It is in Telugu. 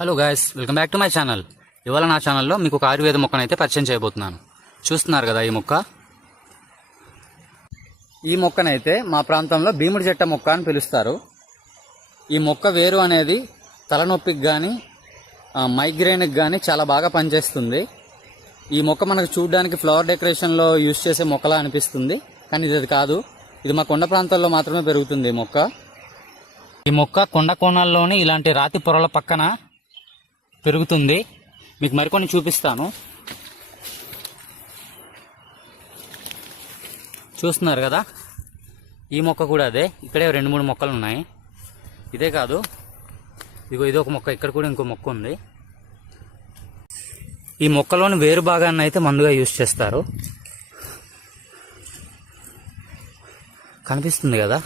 Hello guys, welcome back to my channel. ఇవాళ నా ఛానల్లో మీకు ఒక ఆయుర్వేద మొక్కనైతే పరిచయం చేయబోతున్నాను. చూస్తున్నారు కదా ఈ మొక్కనైతే మా ప్రాంతంలో భీముడి చెట్ట మొక్క అని పిలుస్తారు. ఈ మొక్క వేరు అనేది తలనొప్పికి కానీ మైగ్రేన్కి కానీ చాలా బాగా పనిచేస్తుంది. ఈ మొక్క మనకు చూడడానికి ఫ్లవర్ డెకరేషన్లో యూజ్ చేసే మొక్కలా అనిపిస్తుంది, కానీ ఇది కాదు. ఇది మా కొండ ప్రాంతాల్లో మాత్రమే పెరుగుతుంది ఈ మొక్క. ఈ మొక్క కొండ కోణాల్లోని ఇలాంటి రాతి పొరల పక్కన పెరుగుతుంది. మీకు మరికొన్ని చూపిస్తాను. చూస్తున్నారు కదా, ఈ మొక్క కూడా అదే. ఇక్కడే 2-3 మొక్కలు ఉన్నాయి. ఇదే కాదు, ఇదొక మొక్క, ఇక్కడ కూడా ఇంకో మొక్క ఉంది. ఈ మొక్కలోని వేరు భాగాన్ని అయితే మందుగా యూజ్ చేస్తారు. కనిపిస్తుంది కదా,